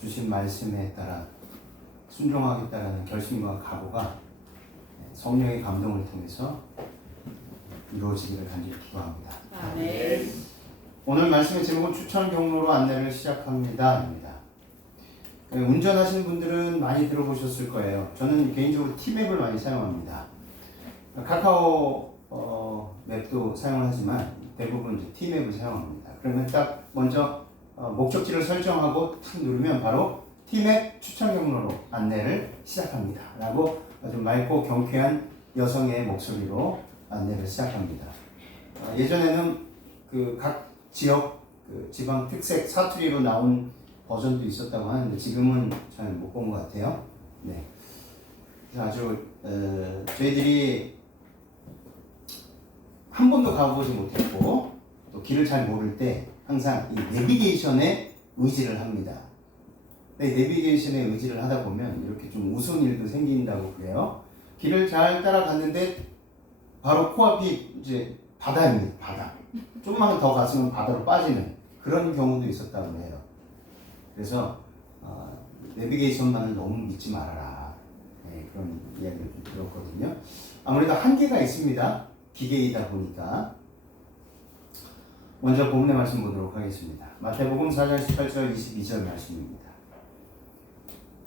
주신 말씀에 따라 순종하겠다라는 결심과 각오가 성령의 감동을 통해서 이루어지기를 간절히 기도합니다. 아멘. 오늘 말씀의 제목은 추천 경로로 안내를 시작합니다입니다. 운전하시는 분들은 많이 들어보셨을 거예요. 저는 개인적으로 T맵을 많이 사용합니다. 카카오 맵도 사용을 하지만 대부분 이제 T맵을 사용합니다. 그러면 딱 먼저 목적지를 설정하고 탁 누르면 바로 T맵 추천 경로로 안내를 시작합니다 라고 아주 맑고 경쾌한 여성의 목소리로 안내를 시작합니다. 예전에는 그 각 지역 지방 특색 사투리로 나온 버전도 있었다고 하는데 지금은 잘 못 본 것 같아요. 네. 그래서 아주 저희들이 한 번도 가보지 못했고 또 길을 잘 모를 때 항상 이 내비게이션에 의지를 합니다. 네, 내비게이션에 의지를 하다 보면 이렇게 좀 우스운 일도 생긴다고 그래요. 길을 잘 따라갔는데 바로 코앞이 이제 바다입니다. 바다. 조금만 더 갔으면 바다로 빠지는 그런 경우도 있었다고 해요. 그래서 내비게이션만을 너무 믿지 말아라. 네, 그런 이야기를 좀 들었거든요. 아무래도 한계가 있습니다. 기계이다 보니까. 먼저 본문의 말씀 보도록 하겠습니다. 마태복음 4장 18절 22절 말씀입니다.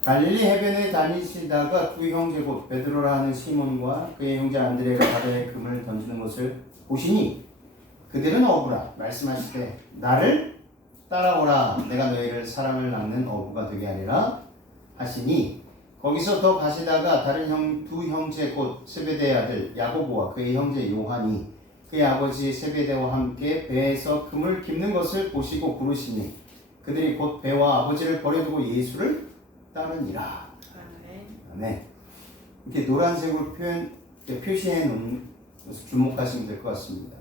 갈릴리 해변에 다니시다가 두 형제 곧 베드로라 하는 시몬과 그의 형제 안드레가 바다에 금을 던지는 것을 보시니 그들은 어부라 말씀하시되 나를 따라오라 내가 너희를 사람을 낚는 어부가 되게 하리라 하시니 거기서 더 가시다가 다른 두 형제 곧 세베대의 아들 야고보와 그의 형제 요한이 그의 아버지 세베대와 함께 배에서 금을 깁는 것을 보시고 부르시니 그들이 곧 배와 아버지를 버려두고 예수를 따르니라. 아멘. 이렇게 노란색으로 표시해 놓은 것을 주목하시면 될 것 같습니다.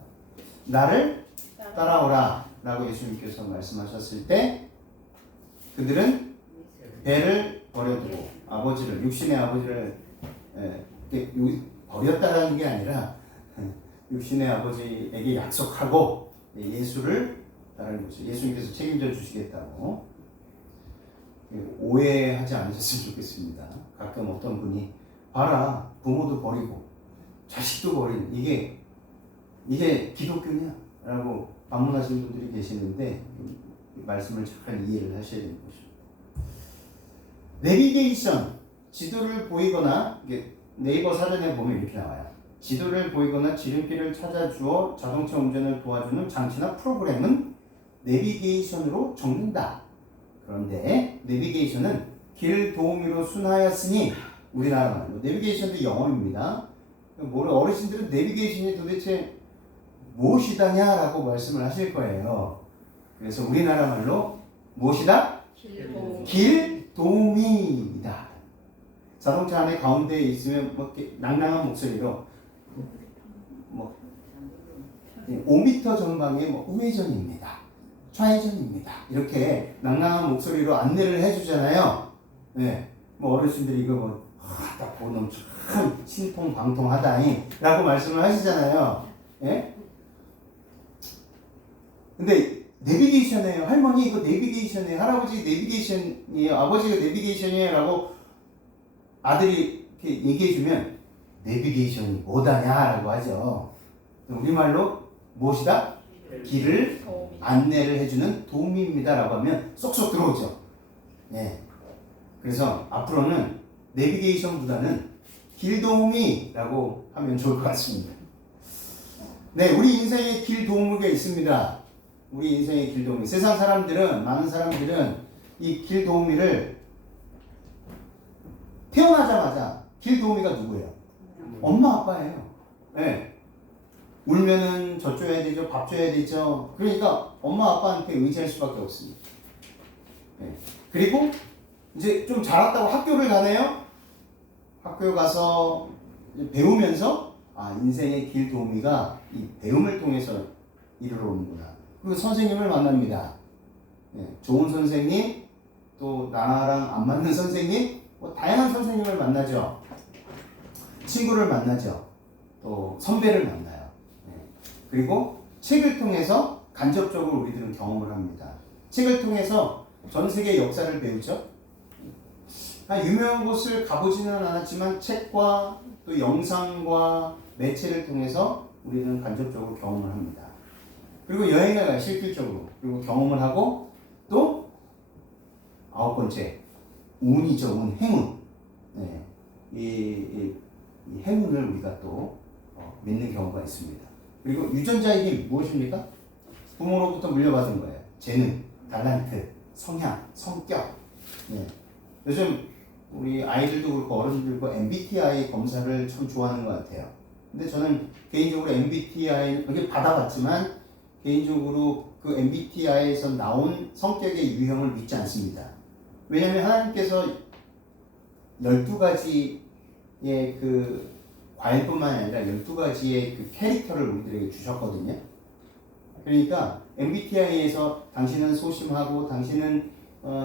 나를 따라오라 라고 예수님께서 말씀하셨을 때 그들은 배를 버려두고 아버지를 육신의 아버지를 버렸다라는 게 아니라 육신의 아버지에게 약속하고 예수를 따르는 거죠. 예수님께서 책임져 주시겠다고. 오해하지 않으셨으면 좋겠습니다. 가끔 어떤 분이 봐라 부모도 버리고 자식도 버리는 이게 기독교냐? 라고 반문하시는 분들이 계시는데 말씀을 잘 이해를 하셔야 되는 것입니다. 내비게이션, 지도를 보이거나 네이버 사전에 보면 이렇게 나와요. 지도를 보이거나 지름길을 찾아주어 자동차 운전을 도와주는 장치나 프로그램은 내비게이션으로 적는다. 그런데 내비게이션은 길 도우미로 순하였으니 우리나라 말로 내비게이션도 영어입니다. 어르신들은 내비게이션이 도대체 무엇이다냐라고 말씀을 하실 거예요. 그래서 우리나라 말로 무엇이다? 길 도우미이다. 자동차 안에 가운데에 있으면 뭐 낭낭한 목소리로 5m 전방에 우회전입니다. 좌회전입니다. 이렇게 낭낭한 목소리로 안내를 해주잖아요. 네, 어르신들이 이거 딱 보면 참 신통방통하다잉 라고 말씀을 하시잖아요. 예? 근데 내비게이션이에요. 할머니 이거 내비게이션이에요. 할아버지 내비게이션이에요. 아버지가 내비게이션이에요. 라고 아들이 이렇게 얘기해주면 내비게이션이 뭐다냐 라고 하죠. 우리말로 무엇이다? 길을 안내를 해주는 도우미입니다 라고 하면 쏙쏙 들어오죠. 예. 그래서 앞으로는 내비게이션보다는 길도우미라고 하면 좋을 것 같습니다. 네, 우리 인생에 길도우미가 있습니다. 우리 인생의 길도우미. 세상 사람들은, 많은 사람들은 이 길도우미를 태어나자마자 길도우미가 누구예요? 엄마, 아빠예요. 네. 울면은 젖 줘야 되죠. 밥 줘야 되죠. 그러니까 엄마, 아빠한테 의지할 수밖에 없습니다. 네. 그리고 이제 좀 자랐다고 학교를 가네요. 학교 가서 배우면서 인생의 길 도우미가 이 배움을 통해서 이르러 오는구나. 그리고 선생님을 만납니다. 네, 좋은 선생님, 또 나랑 안 맞는 선생님, 다양한 선생님을 만나죠. 친구를 만나죠. 또 선배를 만나요. 네. 그리고 책을 통해서 간접적으로 우리들은 경험을 합니다. 책을 통해서 전 세계 역사를 배우죠. 유명한 곳을 가보지는 않았지만 책과 또 영상과 매체를 통해서 우리는 간접적으로 경험을 합니다. 그리고 여행을 가요, 실질적으로. 그리고 경험을 하고 또 9번째, 운이죠. 운, 행운. 네. 이 행운을 우리가 또 믿는 경우가 있습니다. 그리고 유전자의 힘 무엇입니까? 부모로부터 물려받은 거예요. 재능, 달란트, 성향, 성격. 네. 요즘 우리 아이들도 그렇고 어른들도 MBTI 검사를 참 좋아하는 것 같아요. 근데 저는 개인적으로 MBTI 이렇게 받아봤지만 개인적으로 그 MBTI에서 나온 성격의 유형을 믿지 않습니다. 왜냐하면 하나님께서 12가지의 그 과일뿐만 아니라 12가지의 그 캐릭터를 우리들에게 주셨거든요. 그러니까 MBTI에서 당신은 소심하고 당신은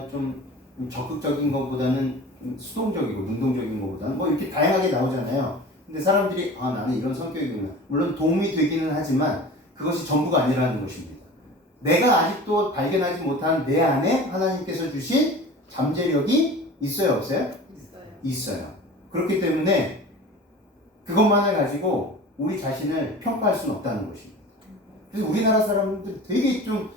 좀 적극적인 것보다는 수동적이고 능동적인 것보다는 뭐 이렇게 다양하게 나오잖아요. 근데 사람들이 나는 이런 성격이구나. 물론 도움이 되기는 하지만 그것이 전부가 아니라는 것입니다. 내가 아직도 발견하지 못한 내 안에 하나님께서 주신 잠재력이 있어요, 없어요? 있어요. 그렇기 때문에 그것만을 가지고 우리 자신을 평가할 수는 없다는 것입니다. 그래서 우리나라 사람들 되게 좀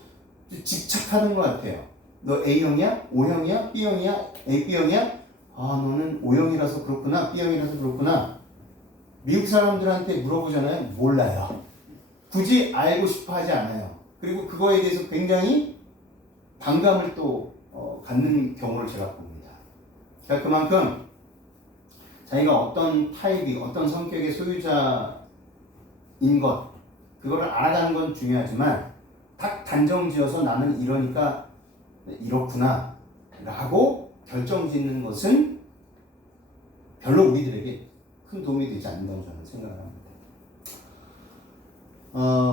집착하는 것 같아요. 너 A형이야? O형이야? B형이야? AB형이야? 너는 O형이라서 그렇구나. B형이라서 그렇구나. 미국 사람들한테 물어보잖아요. 몰라요. 굳이 알고 싶어 하지 않아요. 그리고 그거에 대해서 굉장히 반감을 또 갖는 경우를 제가 봅니다. 그러니까 그만큼 자기가 어떤 타입이, 어떤 성격의 소유자인 것, 그거를 알아가는 건 중요하지만 딱 단정지어서 나는 이러니까 이렇구나 라고 결정짓는 것은 별로 우리들에게 큰 도움이 되지 않는다고 저는 생각을 합니다.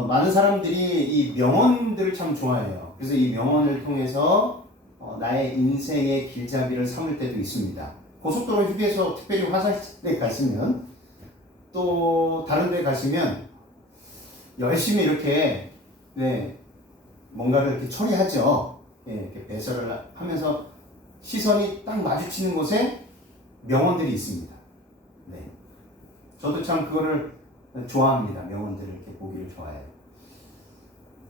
많은 사람들이 이 명언들을 참 좋아해요. 그래서 이 명언을 통해서 나의 인생의 길잡이를 삼을 때도 있습니다. 고속도로 휴게소, 특별히 화장실에 가시면 또 다른 데 가시면 열심히 이렇게 뭔가를 이렇게 처리하죠. 이렇게 배설을 하면서 시선이 딱 마주치는 곳에 명언들이 있습니다. 네. 저도 참 그거를 좋아합니다. 명언들을 이렇게 보기를 좋아해요.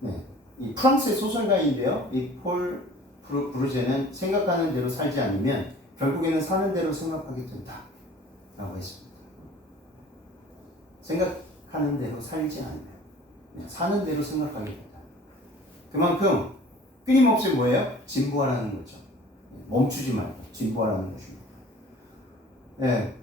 네. 이 프랑스의 소설가인데요. 이 폴 브루제는 생각하는 대로 살지 않으면 결국에는 사는 대로 생각하게 된다 라고 했습니다. 생각하는 대로 살지 않으면 사는 대로 생각하게 된다. 그만큼 끊임없이 뭐예요? 진보하라는 거죠. 멈추지 말고 진보하라는 것입니다. 네.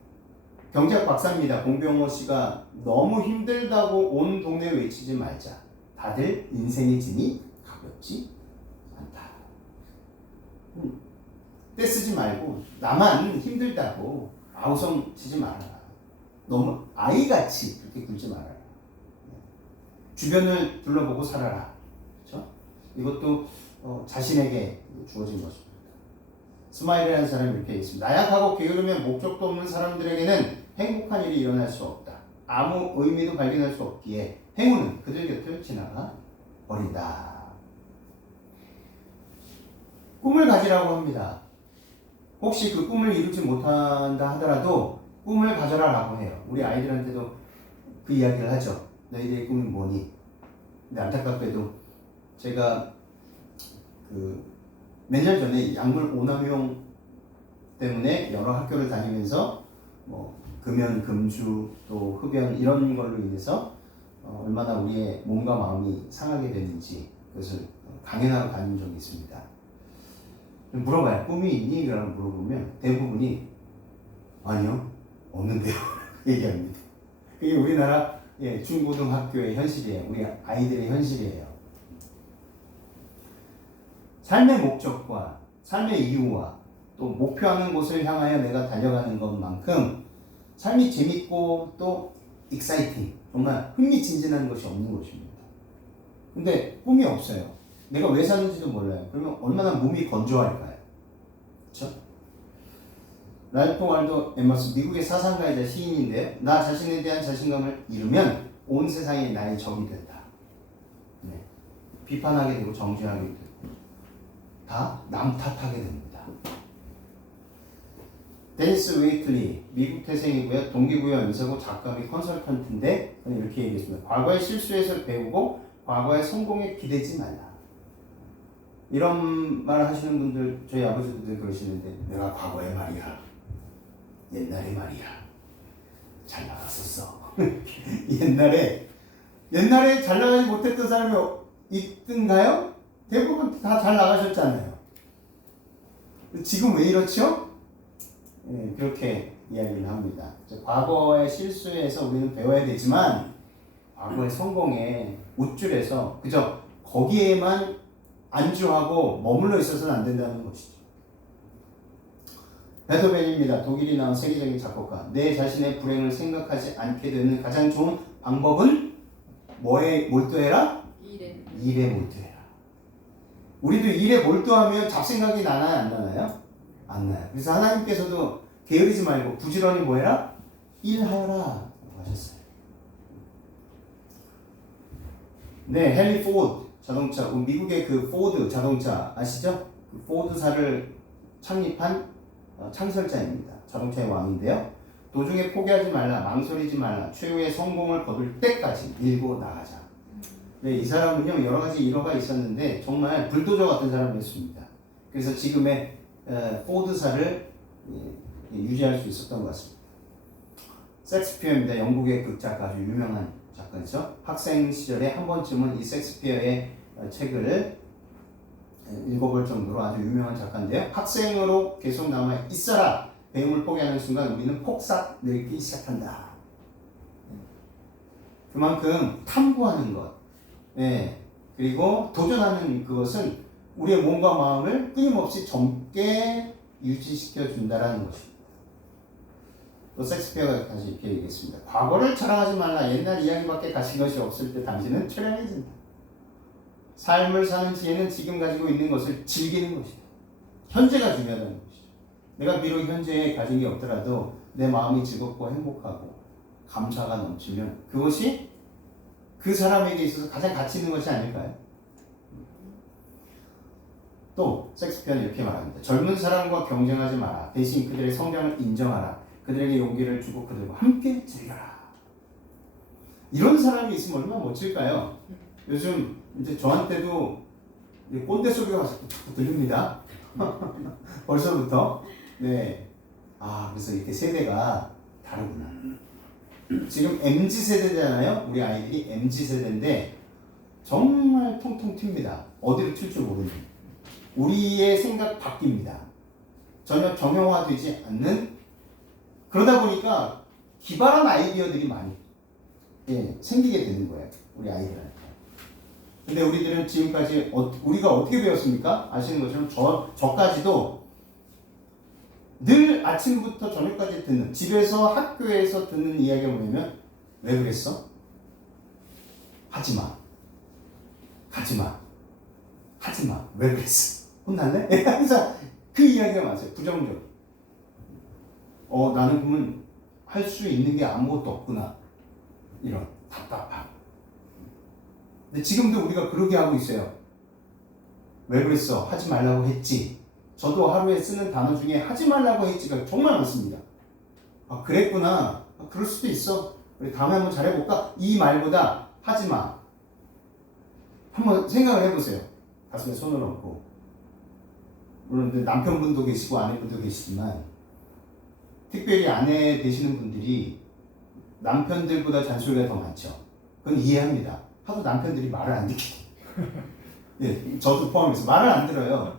경제학 박사입니다. 공병호 씨가 너무 힘들다고 온 동네 외치지 말자. 다들 인생의 짐이 가볍지 않다. 떼쓰지 말고 나만 힘들다고 아우성 치지 말아라. 너무 아이같이 그렇게 굴지 말아라. 주변을 둘러보고 살아라. 그렇죠? 이것도 자신에게 주어진 것입니다. 스마일이라는 사람이 이렇게 있습니다. 나약하고 게으르면 목적도 없는 사람들에게는 행복한 일이 일어날 수 없다. 아무 의미도 발견할 수 없기에 행운은 그들 곁을 지나가 버린다. 꿈을 가지라고 합니다. 혹시 그 꿈을 이루지 못한다 하더라도 꿈을 가져라라고 해요. 우리 아이들한테도 그 이야기를 하죠. 너희들의 꿈이 뭐니? 근데 안타깝게도 제가 몇 년 전에 약물 오남용 때문에 여러 학교를 다니면서 금연, 금주, 또 흡연 이런 걸로 인해서 얼마나 우리의 몸과 마음이 상하게 되는지 그것을 강연하러 다닌 적이 있습니다. 물어봐요. 꿈이 있니? 라고 물어보면 대부분이 아니요, 없는데요. 얘기합니다. 그게 우리나라 중고등학교의 현실이에요. 우리 아이들의 현실이에요. 삶의 목적과 삶의 이유와 또 목표하는 곳을 향하여 내가 달려가는 것만큼 삶이 재밌고 또 exciting, 정말 흥미진진한 것이 없는 것입니다. 근데 꿈이 없어요. 내가 왜 사는지도 몰라요. 그러면 얼마나 몸이 건조할까요? 그렇죠? 랄프 월도 에머슨, 미국의 사상가이자 시인인데요. 나 자신에 대한 자신감을 잃으면 온 세상이 나의 적이 된다. 비판하게 되고 정죄하게 되고 다 남 탓하게 됩니다. 데니스 웨이틀리, 미국 태생이고요. 동기부여 연세고 작가 및 컨설턴트인데 이렇게 얘기했습니다. 과거의 실수에서 배우고 과거의 성공에 기대지 말라. 이런 말 하시는 분들, 저희 아버지도 늘 그러시는데, 내가 과거에 말이야, 옛날에 말이야, 잘 나갔었어. 옛날에 잘 나가지 못했던 사람이 있던가요? 대부분 다 잘 나가셨잖아요. 지금 왜 이렇죠? 네, 그렇게 이야기를 합니다. 과거의 실수에서 우리는 배워야 되지만 과거의 성공에 우쭐해서 그저 거기에만 안주하고 머물러 있어서는 안 된다는 것이죠. 베토벤입니다. 독일이 나온 세계적인 작곡가. 내 자신의 불행을 생각하지 않게 되는 가장 좋은 방법은 뭐에 몰두해라? 일에 몰두해라. 우리도 일에 몰두하면 잡생각이 나나요? 안 나나요? 안 나요. 그래서 하나님께서도 게으르지 말고 부지런히 뭐해라? 일하여라 라고 하셨어요. 네, 헨리 포드 자동차, 미국의 그 포드 자동차 아시죠? 그 포드사를 창립한 창설자입니다. 자동차의 왕인데요. 도중에 포기하지 말라, 망설이지 말라, 최후의 성공을 거둘 때까지 밀고 나가자. 네, 이 사람은요 여러 가지 일화가 있었는데 정말 불도저 같은 사람이었습니다. 그래서 지금의 포드사를 유지할 수 있었던 것 같습니다. 섹스피어입니다. 영국의 극작가, 아주 유명한 작가죠. 학생 시절에 한 번쯤은 이 섹스피어의 책을 읽어볼 정도로 아주 유명한 작가인데요. 학생으로 계속 남아 있어라. 배움을 포기하는 순간 우리는 폭삭 늙기 시작한다. 그만큼 탐구하는 것, 그리고 도전하는 그것은 우리의 몸과 마음을 끊임없이 젊게 유지시켜 준다라는 것입니다. 또 섹스피어가 다시 이렇게 얘기했습니다. 과거를 자랑하지 말라. 옛날 이야기밖에 가진 것이 없을 때 당신은 처량해진다. 삶을 사는 지혜는 지금 가지고 있는 것을 즐기는 것이다. 현재가 중요하다는 것이죠. 내가 비록 현재에 가진 게 없더라도 내 마음이 즐겁고 행복하고 감사가 넘치면 그것이 그 사람에게 있어서 가장 가치 있는 것이 아닐까요? 또 섹스피어는 이렇게 말합니다. 젊은 사람과 경쟁하지 마라. 대신 그들의 성장을 인정하라. 그들에게 용기를 주고 그들과 함께 즐겨라. 이런 사람이 있으면 얼마나 멋질까요? 요즘 이제 저한테도 꼰대 소리가 자꾸 들립니다. 벌써부터. 네. 그래서 이렇게 세대가 다르구나. 지금 MZ세대잖아요. 우리 아이들이 MZ세대인데 정말 통통 튑니다. 어디로 튈 줄 모르는. 우리의 생각 바뀝니다. 전혀 정형화되지 않는, 그러다 보니까 기발한 아이디어들이 많이 생기게 되는 거예요. 우리 아이들한테. 근데 우리들은 지금까지 우리가 어떻게 배웠습니까? 아시는 것처럼 저까지도 늘 아침부터 저녁까지 듣는, 집에서 학교에서 듣는 이야기가 뭐냐면, 왜 그랬어? 하지마. 가지마. 하지마. 왜 그랬어? 혼날래? 항상 그 이야기가 맞아요. 부정적. 나는 그러면 할 수 있는 게 아무것도 없구나. 이런 답답함. 근데 지금도 우리가 그러게 하고 있어요. 왜 그랬어? 하지 말라고 했지. 저도 하루에 쓰는 단어 중에 하지 말라고 했지가 정말 많습니다. 그랬구나. 그럴 수도 있어. 우리 다음에 한번 잘해볼까? 이 말보다 하지 마. 한번 생각을 해보세요. 가슴에 손을 얹고. 물론 남편분도 계시고 아내분도 계시지만 특별히 아내 되시는 분들이 남편들보다 잔소리가 더 많죠. 그건 이해합니다. 하도 남편들이 말을 안 듣기. 저도 포함해서 말을 안 들어요.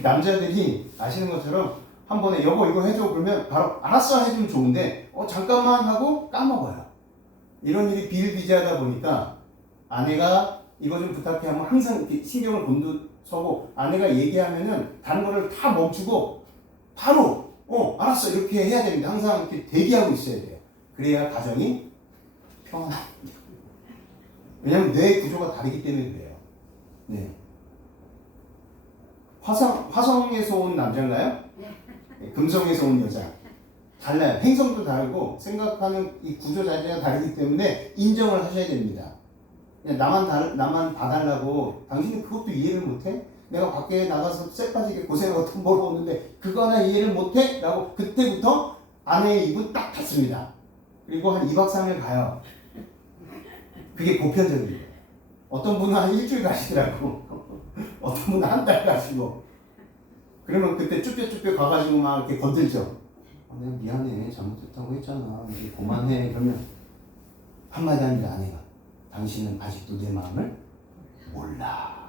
남자들이 아시는 것처럼 한 번에 여보 이거 해줘 그러면 바로 알았어 해주면 좋은데 잠깐만 하고 까먹어요. 이런 일이 비일비재하다 보니까 아내가 이거 좀 부탁해 하면 항상 이렇게 신경을 곤두서고 아내가 얘기하면은 다른 거를 다 멈추고 바로 알았어 이렇게 해야 됩니다. 항상 이렇게 대기하고 있어야 돼요. 그래야 가정이 평안합니다. 왜냐하면 뇌 구조가 다르기 때문에 그래요. 네. 화성에서 온 남자인가요? 네, 금성에서 온 여자. 달라요. 행성도 다르고 생각하는 이 구조 자체가 다르기 때문에 인정을 하셔야 됩니다. 나만 봐달라고 당신은 그것도 이해를 못해? 내가 밖에 나가서 쎄빠지게 고생하고 돈 벌어오는데 그거 하나 이해를 못해? 라고 그때부터 아내의 입은 딱 닫습니다. 그리고 한 2박 3일 가요. 그게 보편적이에요. 어떤 분은 한 일주일 가시더라고. 어떤 분은 한 달 가시고. 그러면 그때 쭈뼛쭈뼛 가가지고 막 이렇게 건들죠. 내가 미안해. 잘못했다고 했잖아. 이제 그만해. 그러면 한마디 합니다. 아내가. 당신은 아직도 내 마음을 몰라.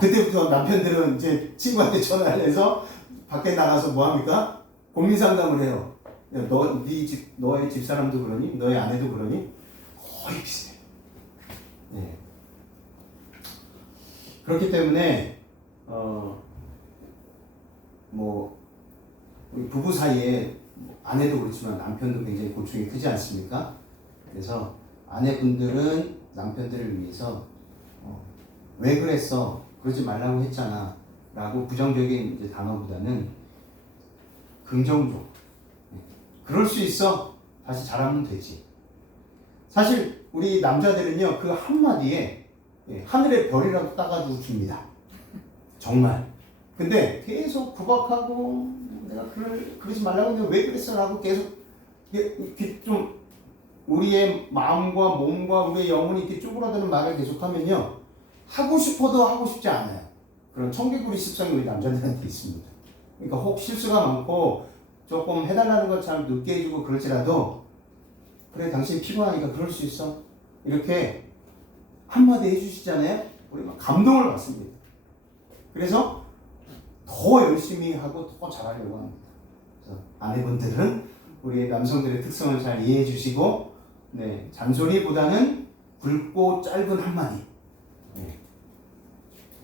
그때부터 남편들은 이제 친구한테 전화를 해서 밖에 나가서 뭐 합니까? 고민 상담을 해요. 너의 집사람도 그러니? 너의 아내도 그러니? 거의 비슷해요. 네. 그렇기 때문에 우리 부부 사이에 아내도 그렇지만 남편도 굉장히 고충이 크지 않습니까? 그래서 아내분들은 남편들을 위해서 왜 그랬어? 그러지 말라고 했잖아 라고 부정적인 이제 단어보다는 긍정적. 그럴 수 있어. 다시 잘하면 되지. 사실 우리 남자들은요 그 한마디에 하늘의 별이라도 따가지고 줍니다. 정말. 근데 계속 구박하고 내가 그러지 말라고 했는데 왜 그랬어? 라고 계속 이렇게 좀 우리의 마음과 몸과 우리의 영혼이 이렇게 쪼그라드는 말을 계속하면요 하고 싶어도 하고 싶지 않아요. 그런 청개구리 습성이 우리 남자들한테 있습니다. 그러니까 혹 실수가 많고 조금 해달라는 것처럼 늦게 해주고 그럴지라도 그래 당신 피곤하니까 그럴 수 있어 이렇게 한마디 해주시잖아요. 우리 막 감동을 받습니다. 그래서 더 열심히 하고 더 잘하려고 합니다. 그래서 아내분들은 우리 남성들의 특성을 잘 이해해 주시고 잔소리보다는 굵고 짧은 한마디.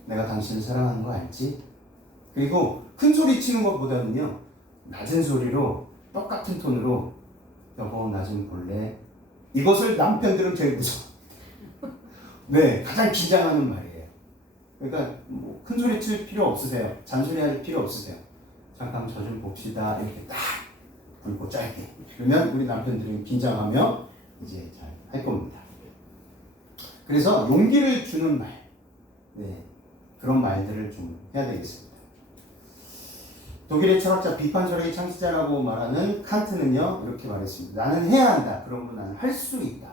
내가 당신을 사랑하는 거 알지? 그리고 큰 소리 치는 것보다는요 낮은 소리로 똑같은 톤으로 여보 나 좀 볼래? 이것을 남편들은 제일 무서워. 가장 긴장하는 말이에요. 그러니까 큰 소리 칠 필요 없으세요. 잔소리할 필요 없으세요. 잠깐 저 좀 봅시다. 이렇게 딱 굵고 짧게. 그러면 우리 남편들은 긴장하며 이제 잘 할 겁니다. 그래서 용기를 주는 말. 그런 말들을 좀 해야 되겠습니다. 독일의 철학자 비판설의 창시자라고 말하는 칸트는요 이렇게 말했습니다. 나는 해야 한다. 그러면 나는 할 수 있다.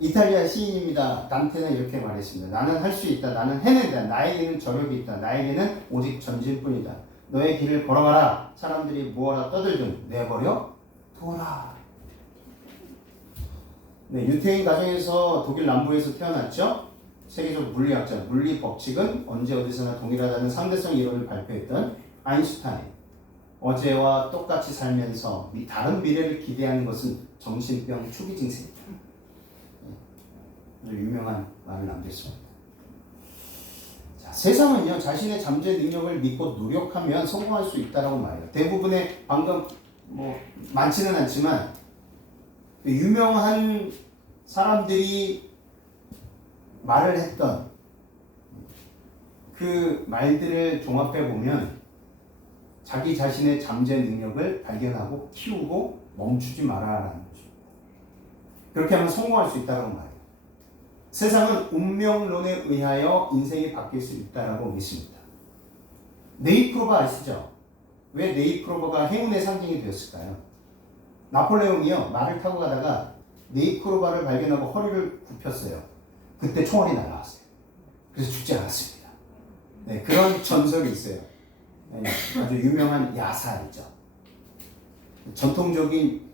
이탈리아 시인입니다. 단테는 이렇게 말했습니다. 나는 할 수 있다. 나는 해낸다. 나에게는 저력이 있다. 나에게는 오직 전진뿐이다. 너의 길을 걸어가라. 사람들이 무엇라 떠들든 내버려 둬라. 유태인 가정에서 독일 남부에서 태어났죠. 세계적 물리학자, 물리 법칙은 언제 어디서나 동일하다는 상대성 이론을 발표했던 아인슈타인. 어제와 똑같이 살면서 다른 미래를 기대하는 것은 정신병 초기 증세입니다. 유명한 말을 남겼습니다. 자, 세상은요 자신의 잠재 능력을 믿고 노력하면 성공할 수 있다라고 말해요. 대부분의 방금 많지는 않지만 유명한 사람들이 말을 했던 그 말들을 종합해 보면 자기 자신의 잠재 능력을 발견하고 키우고 멈추지 말아라는 것입니다. 그렇게 하면 성공할 수 있다고 말해요. 세상은 운명론에 의하여 인생이 바뀔 수 있다고 믿습니다. 네이프로바 아시죠? 왜 네이프로바가 행운의 상징이 되었을까요? 나폴레옹이요 말을 타고 가다가 네이프로바를 발견하고 허리를 굽혔어요. 그때 총알이 날아왔어요. 그래서 죽지 않았습니다. 그런 전설이 있어요. 아주 유명한 야사이죠. 전통적인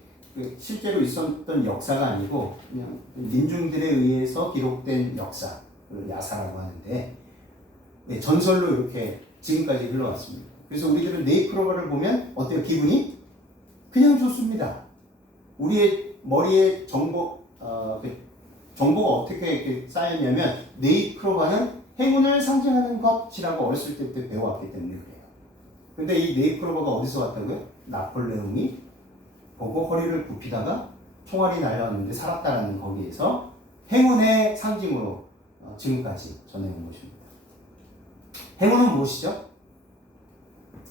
실제로 있었던 역사가 아니고 그냥 민중들에 의해서 기록된 역사, 야사라고 하는데 전설로 이렇게 지금까지 흘러왔습니다. 그래서 우리들은 네이프로바를 보면 어때요? 기분이? 그냥 좋습니다. 우리의 머리에 정보가 어떻게 이렇게 쌓였냐면 네이프로바는 행운을 상징하는 것이라고 어렸을 때부터 배워왔기 때문에 그래요. 근데 이 네이프로바가 어디서 왔다고요? 나폴레옹이 보고 허리를 굽히다가 총알이 날아왔는데 살았다라는 거기에서 행운의 상징으로 지금까지 전해온 것입니다. 행운은 무엇이죠?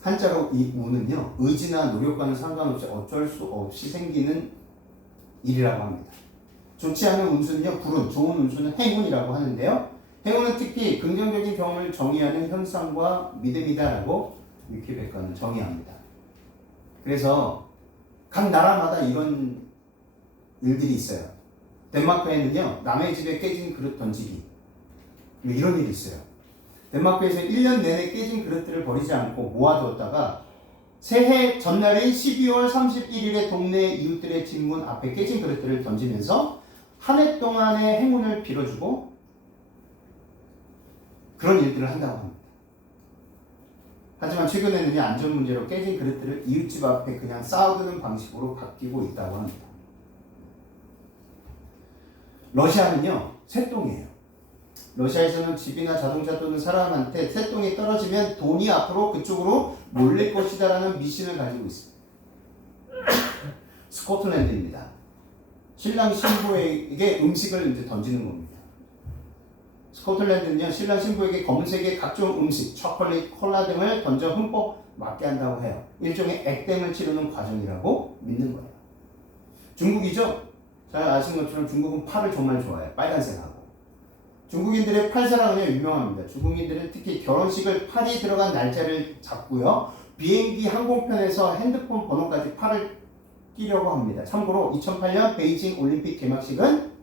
한자로 이 운은요 의지나 노력과는 상관없이 어쩔 수 없이 생기는 일이라고 합니다. 좋지 않은 운수는요 불운, 좋은 운수는 행운이라고 하는데요. 행운은 특히 긍정적인 경험을 정의하는 현상과 믿음이다라고 위키백과는 정의합니다. 그래서 각 나라마다 이런 일들이 있어요. 덴마크에는요, 남의 집에 깨진 그릇 던지기 이런 일이 있어요. 덴마크에서 1년 내내 깨진 그릇들을 버리지 않고 모아두었다가 새해 전날인 12월 31일에 동네 이웃들의 집 문 앞에 깨진 그릇들을 던지면서 한 해 동안의 행운을 빌어주고 그런 일들을 한다고 합니다. 하지만 최근에는 안전 문제로 깨진 그릇들을 이웃집 앞에 그냥 쌓아두는 방식으로 바뀌고 있다고 합니다. 러시아는요, 새똥이에요. 러시아에서는 집이나 자동차 또는 사람한테 새똥이 떨어지면 돈이 앞으로 그쪽으로 몰릴 것이다라는 미신을 가지고 있습니다. 스코틀랜드입니다. 신랑 신부에게 음식을 이제 던지는 겁니다. 스코틀랜드는요, 신랑 신부에게 검은색의 각종 음식, 초콜릿, 콜라 등을 던져 흠뻑 맞게 한다고 해요. 일종의 액땜을 치르는 과정이라고 믿는 거예요. 중국이죠? 잘 아시는 것처럼 중국은 팔을 정말 좋아해요. 빨간색하고. 중국인들의 팔사랑은요, 유명합니다. 중국인들은 특히 결혼식을 팔이 들어간 날짜를 잡고요, 비행기 항공편에서 핸드폰 번호까지 팔을 끼려고 합니다. 참고로 2008년 베이징 올림픽 개막식은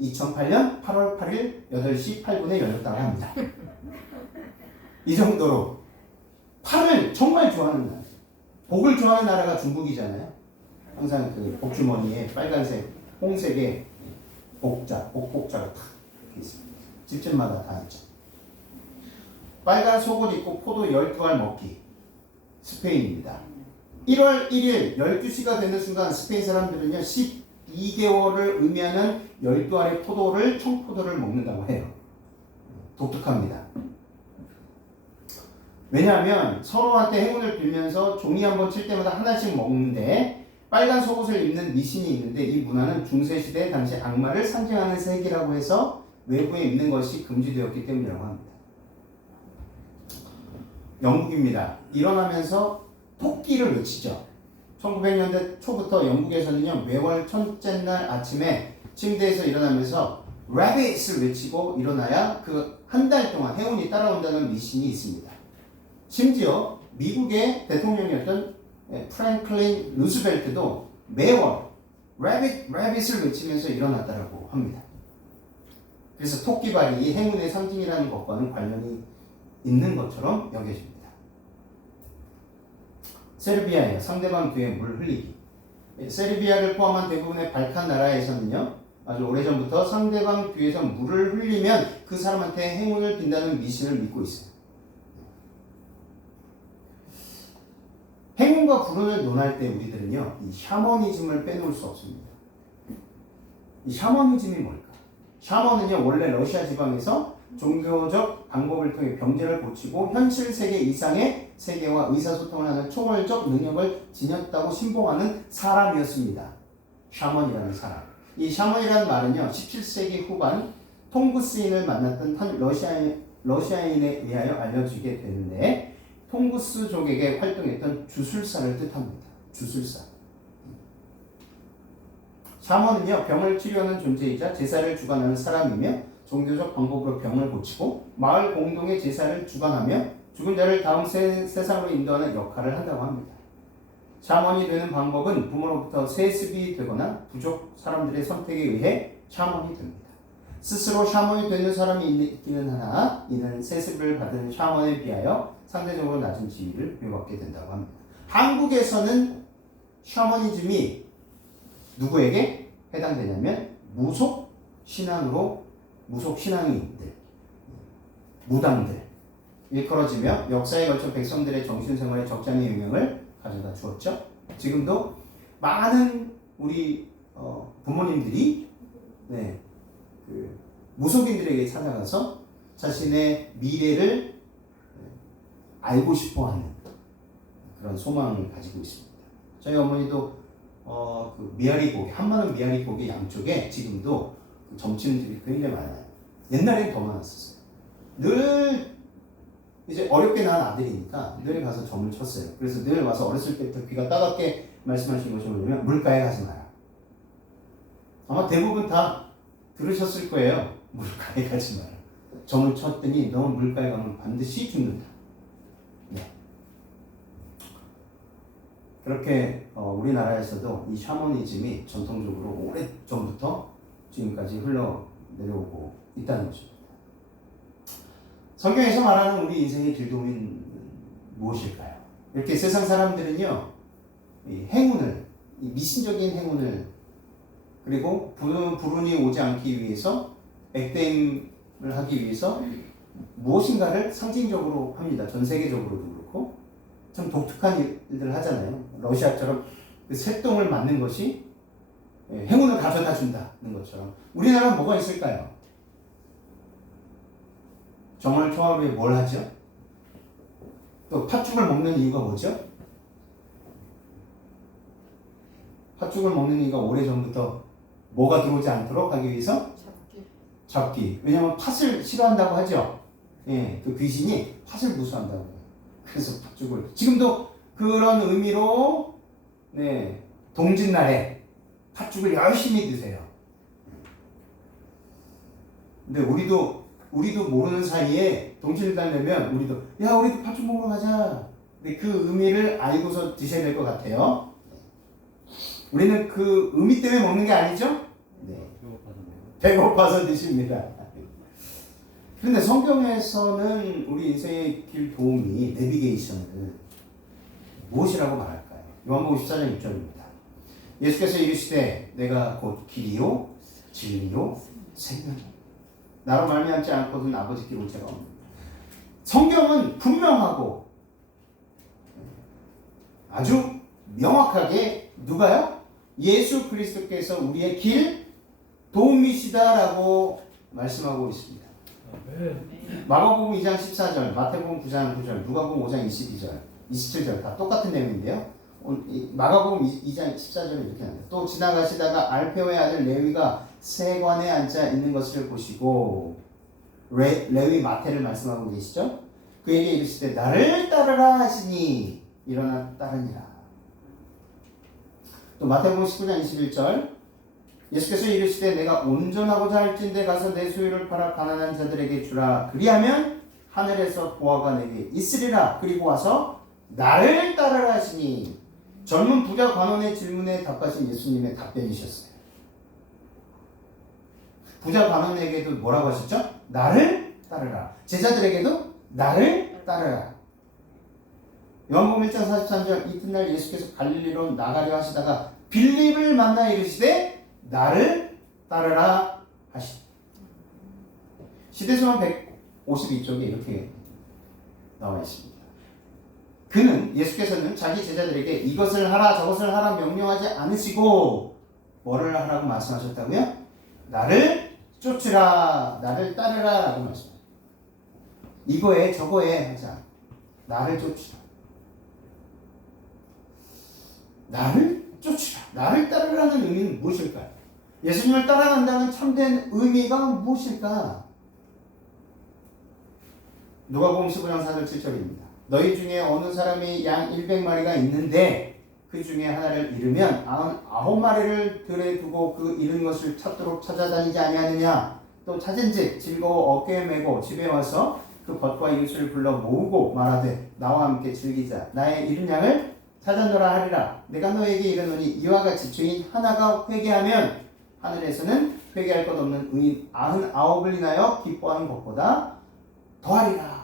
2008년 8월 8일 8시 8분에 열렸다고 합니다. 이 정도로 팔을 정말 좋아하는 나라. 복을 좋아하는 나라가 중국이잖아요. 항상 그 복주머니에 빨간색, 홍색의 복자가 탁 있습니다. 집집마다 다 있죠. 빨간 속옷 입고 포도 12알 먹기. 스페인입니다. 1월 1일 12시가 되는 순간 스페인 사람들은요, 12개월을 의미하는 12알의 포도를, 청포도를 먹는다고 해요. 독특합니다. 왜냐하면 서로한테 행운을 빌면서 종이 한 번 칠 때마다 하나씩 먹는데 빨간 속옷을 입는 미신이 있는데, 이 문화는 중세시대 당시 악마를 상징하는 색이라고 해서 외부에 입는 것이 금지되었기 때문이라고 합니다. 영국입니다. 일어나면서 토끼를 외치죠. 1900년대 초부터 영국에서는요, 매월 첫째 날 아침에 침대에서 일어나면서 rabbit을 외치고 일어나야 그 한 달 동안 행운이 따라온다는 미신이 있습니다. 심지어 미국의 대통령이었던 프랭클린 루즈벨트도 매월 rabbit을 외치면서 일어났다고 합니다. 그래서 토끼발이 행운의 상징이라는 것과는 관련이 있는 것처럼 여겨집니다. 세르비아예요. 상대방 귀에 물 흘리기. 세르비아를 포함한 대부분의 발칸 나라에서는요, 아주 오래전부터 상대방 귀에서 물을 흘리면 그 사람한테 행운을 빈다는 미신을 믿고 있어요. 행운과 불운을 논할 때 우리들은요, 이 샤머니즘을 빼놓을 수 없습니다. 이 샤머니즘이 뭘까? 샤머는요, 원래 러시아 지방에서 종교적 방법을 통해 병제를 고치고 현실 세계 이상의 세계와 의사소통을 하는 초월적 능력을 지녔다고 신봉하는 사람이었습니다. 샤먼이라는 사람. 이 샤먼이라는 말은요, 17세기 후반 통구스인을 만났던 한 러시아인에 의하여 알려지게 되는데, 통구스족에게 활동했던 주술사를 뜻합니다. 주술사. 샤먼은요, 병을 치료하는 존재이자 제사를 주관하는 사람이며 종교적 방법으로 병을 고치고 마을 공동의 제사를 주관하며 죽은 자를 다음 세상으로 인도하는 역할을 한다고 합니다. 샤먼이 되는 방법은 부모로부터 세습이 되거나 부족 사람들의 선택에 의해 샤먼이 됩니다. 스스로 샤먼이 되는 사람이 있기는 하나 이는 세습을 받은 샤먼에 비하여 상대적으로 낮은 지위를 부여받게 된다고 합니다. 한국에서는 샤머니즘이 누구에게 해당되냐면 무속 신앙인들, 무당들 일컬어지며 역사에 걸쳐 백성들의 정신생활에 적잖은 영향을 가져다 주었죠. 지금도 많은 우리 부모님들이 무속인들에게 찾아가서 자신의 미래를 알고 싶어하는 그런 소망을 가지고 있습니다. 저희 어머니도 그 미아리 고개, 한마는 미아리 고개 양쪽에 지금도 점치는 집이 굉장히 많아요. 옛날엔 더 많았었어요. 늘 이제 어렵게 낳은 아들이니까 늘 가서 점을 쳤어요. 그래서 늘 와서 어렸을 때부터 귀가 따갑게 말씀하신 것이 뭐냐면 물가에 가지 마라. 아마 대부분 다 들으셨을 거예요. 물가에 가지 마라. 점을 쳤더니 너 물가에 가면 반드시 죽는다. 네. 그렇게 우리나라에서도 이 샤머니즘이 전통적으로 오래전부터 지금까지 흘러내려오고 있다는 것입니다. 성경에서 말하는 우리 인생의 길도움은 무엇일까요? 이렇게 세상 사람들은요, 이 행운을, 이 미신적인 행운을, 그리고 불운이 오지 않기 위해서, 액땜을 하기 위해서 무엇인가를 상징적으로 합니다. 전 세계적으로도 그렇고 참 독특한 일들을 하잖아요. 러시아처럼 그 새똥을 맞는 것이 행운을 가져다 준다는 것처럼. 우리나라는 뭐가 있을까요? 정월 초하루에 뭘 하죠? 또 팥죽을 먹는 이유가 뭐죠? 팥죽을 먹는 이유가 오래전부터 뭐가 들어오지 않도록 하기 위해서? 잡기. 왜냐하면 팥을 싫어한다고 하죠. 예, 그 귀신이 팥을 무수한다고 해요. 그래서 팥죽을. 지금도 그런 의미로, 네, 동짓날에 팥죽을 열심히 드세요. 근데 우리도 모르는 사이에 동짓날 되면 우리도 팥죽 먹으러 가자. 근데 그 의미를 알고서 드셔야 될 것 같아요. 우리는 그 의미 때문에 먹는 게 아니죠? 네. 배고파서 드십니다. 그런데 성경에서는 우리 인생의 길 도우미, 내비게이션을 무엇이라고 말할까요? 요한복음 14장 6절입니다. 예수께서 이르시되 내가 곧 길이요 진리요 생명이요 나로 말미암지 않고는 아버지께 올 자가 없느니라. 성경은 분명하고 아주 명확하게 누가요? 예수 그리스도께서 우리의 길 도우미시다라고 말씀하고 있습니다. 마가복음 2장 14절, 마태복음 9장 9절, 누가복음 5장 22절, 27절 다 똑같은 내용인데요. 마가복음 2장 14절에 이렇게 합니다. 또 지나가시다가 알페오의 아들 레위가 세관에 앉아 있는 것을 보시고, 레위 마태를 말씀하고 계시죠? 그에게 이르시되 나를 따르라 하시니 일어나 따르니라. 또 마태복음 19장 21절 예수께서 이르시되 내가 온전하고자 할진대 가서 내 소유를 팔아 가난한 자들에게 주라. 그리하면 하늘에서 보화가 내게 있으리라. 그리고 와서 나를 따르라 하시니 젊은 부자 관원의 질문에 답하신 예수님의 답변이셨어요. 부자 관원에게도 뭐라고 하셨죠? 나를 따르라. 제자들에게도 나를 따르라. 요한복음 1장 43절 이튿날 예수께서 갈릴리로 나가려 하시다가 빌립을 만나 이르시되 나를 따르라 하시니. 시대서만 152쪽에 이렇게 나와 있습니다. 그는 예수께서는 자기 제자들에게 이것을 하라 저것을 하라 명령하지 않으시고 뭐를 하라고 말씀하셨다고요? 나를 쫓으라, 나를 따르라 라고 말씀하셨어요. 이거에 저거에 하자. 나를 쫓으라. 나를 쫓으라. 나를 따르라는 의미는 무엇일까요? 예수님을 따라간다는 참된 의미가 무엇일까? 누가복음 15장 4절 7절입니다. 너희 중에 어느 사람이 양 100마리가 있는데 그 중에 하나를 잃으면 99마리를 들에 두고 그 잃은 것을 찾도록 찾아다니지 아니하느냐. 또 찾은즉 즐거워 어깨에 메고 집에 와서 그 벗과 이웃을 불러 모으고 말하되 나와 함께 즐기자. 나의 잃은 양을 찾아노라 하리라. 내가 너에게 이르노니 이와 같이 주인 하나가 회개하면 하늘에서는 회개할 것 없는 의인 99을 인하여 기뻐하는 것보다 더하리라.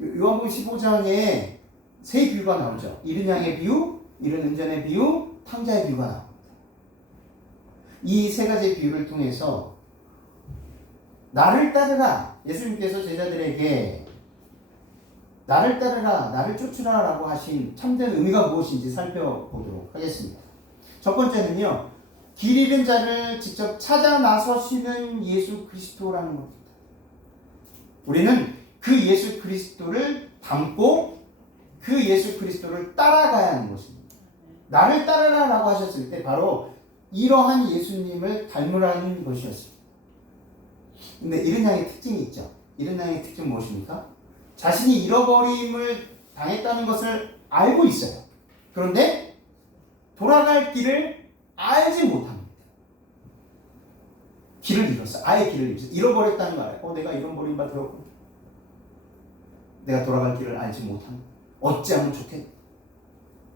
요한복음 15장에 세 비유가 나오죠. 잃은 양의 비유, 잃은 은전의 비유, 탕자의 비유가 나옵니다. 이 세 가지 비유를 통해서 나를 따르라. 예수님께서 제자들에게 나를 따르라, 나를 쫓으라 라고 하신 참된 의미가 무엇인지 살펴보도록 하겠습니다. 첫 번째는요, 길 잃은 자를 직접 찾아 나서시는 예수 그리스도라는 겁니다. 우리는 그 예수 그리스도를 닮고 그 예수 그리스도를 따라가야 하는 것입니다. 나를 따르라 라고 하셨을 때 바로 이러한 예수님을 닮으라는 것이었습니다. 근데 잃은 양의 특징이 있죠. 잃은 양의 특징은 무엇입니까? 자신이 잃어버림을 당했다는 것을 알고 있어요. 그런데 돌아갈 길을 알지 못합니다. 길을 잃었어. 아예 길을 잃었어. 잃어버렸다는 말이에요. 내가 잃어버린 바 되었고 내가 돌아갈 길을 알지 못한 어찌하면 좋겠.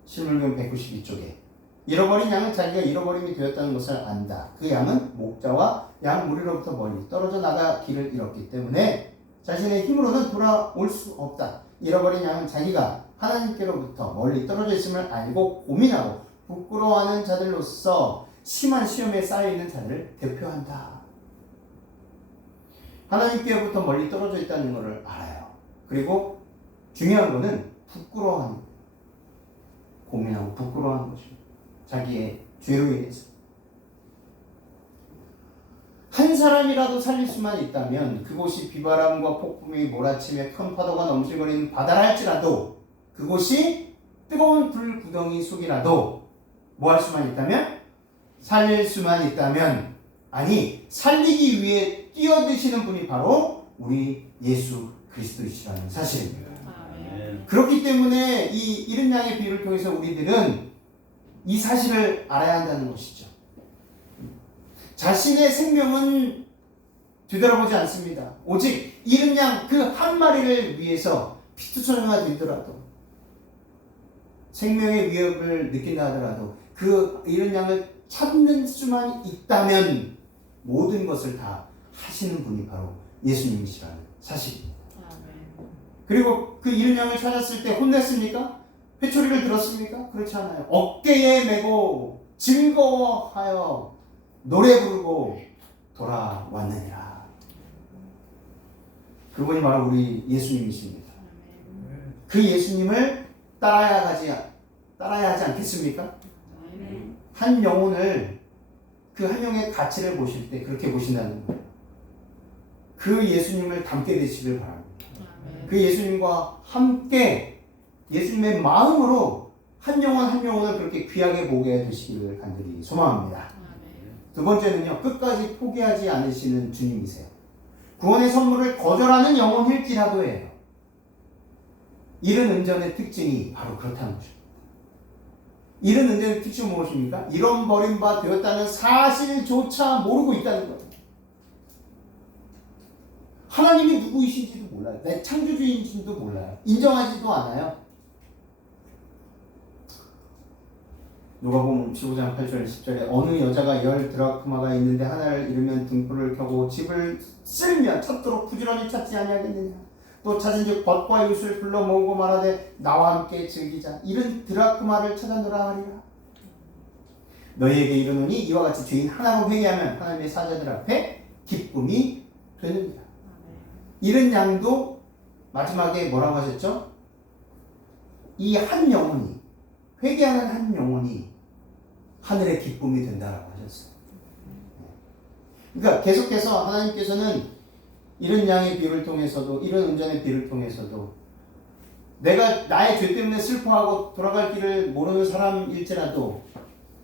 실물경 192쪽에 잃어버린 양은 자기가 잃어버림이 되었다는 것을 안다. 그 양은 목자와 양 무리로부터 멀리 떨어져 나가 길을 잃었기 때문에 자신의 힘으로는 돌아올 수 없다. 잃어버린 양은 자기가 하나님께로부터 멀리 떨어져 있음을 알고 고민하고 부끄러워하는 자들로서 심한 시험에 쌓여있는 자들을 대표한다. 하나님께로부터 멀리 떨어져 있다는 것을 알아요. 그리고 중요한 것은 부끄러워하는, 고민하고 부끄러워하는 것입니다. 자기의 죄로 인해서. 한 사람이라도 살릴 수만 있다면 그곳이 비바람과 폭풍이 몰아치며 큰 파도가 넘실거리는 바다라 할지라도 그곳이 뜨거운 불구덩이 속이라도 뭐 할 수만 있다면? 살릴 수만 있다면, 아니 살리기 위해 뛰어드시는 분이 바로 우리 예수 그리스도이시라는 사실입니다. 그렇기 때문에 이 이른 양의 비유를 통해서 우리들은 이 사실을 알아야 한다는 것이죠. 자신의 생명은 되돌아보지 않습니다. 오직 이른 양 그 한 마리를 위해서 피투성이가 되더라도, 생명의 위협을 느낀다 하더라도 그 이른 양을 찾는 수만 있다면 모든 것을 다 하시는 분이 바로 예수님이시라는 사실입니다. 그리고 그 이른 양을 찾았을 때 혼냈습니까? 회초리를 들었습니까? 그렇지 않아요. 어깨에 메고 즐거워하여 노래 부르고 돌아왔느니라. 그분이 바로 우리 예수님이십니다. 그 예수님을 따라야 하지 않겠습니까? 한 영혼을, 그 한 영의 가치를 보실 때 그렇게 보신다는 거예요. 그 예수님을 닮게 되시길 바랍니다. 그 예수님과 함께 예수님의 마음으로 한 영혼 한 영혼을 그렇게 귀하게 보게 되시기를 간절히 소망합니다. 두 번째는요, 끝까지 포기하지 않으시는 주님이세요. 구원의 선물을 거절하는 영혼일지라도예요. 이른 은전의 특징이 바로 그렇다는 거죠. 이른 은전의 특징은 무엇입니까? 잃어버린 바 되었다는 사실조차 모르고 있다는 거예요. 하나님이 누구이신지도 몰라요. 내 창조주인지도 몰라요. 인정하지도 않아요. 누가복음 15장 8절 10절에 어느 여자가 10드라크마가 있는데 하나를 잃으면 등불을 켜고 집을 쓸며 찾도록 부지런히 찾지 아니하겠느냐. 또 찾은즉 벗과 이웃을 불러 모으고 말하되 나와 함께 즐기자. 잃은 드라크마를 찾아노라 하리라. 너희에게 이르노니 이와 같이 죄인 하나로 회개하면 하나님의 사자들 앞에 기쁨이 되느니라. 잃은 양도 마지막에 뭐라고 하셨죠? 이 한 영혼이, 회개하는 한 영혼이 하늘의 기쁨이 된다라고 하셨어요. 그러니까 계속해서 하나님께서는 이른 양의 비유를 통해서도, 이른 은전의 비유를 통해서도 내가 나의 죄 때문에 슬퍼하고 돌아갈 길을 모르는 사람일지라도,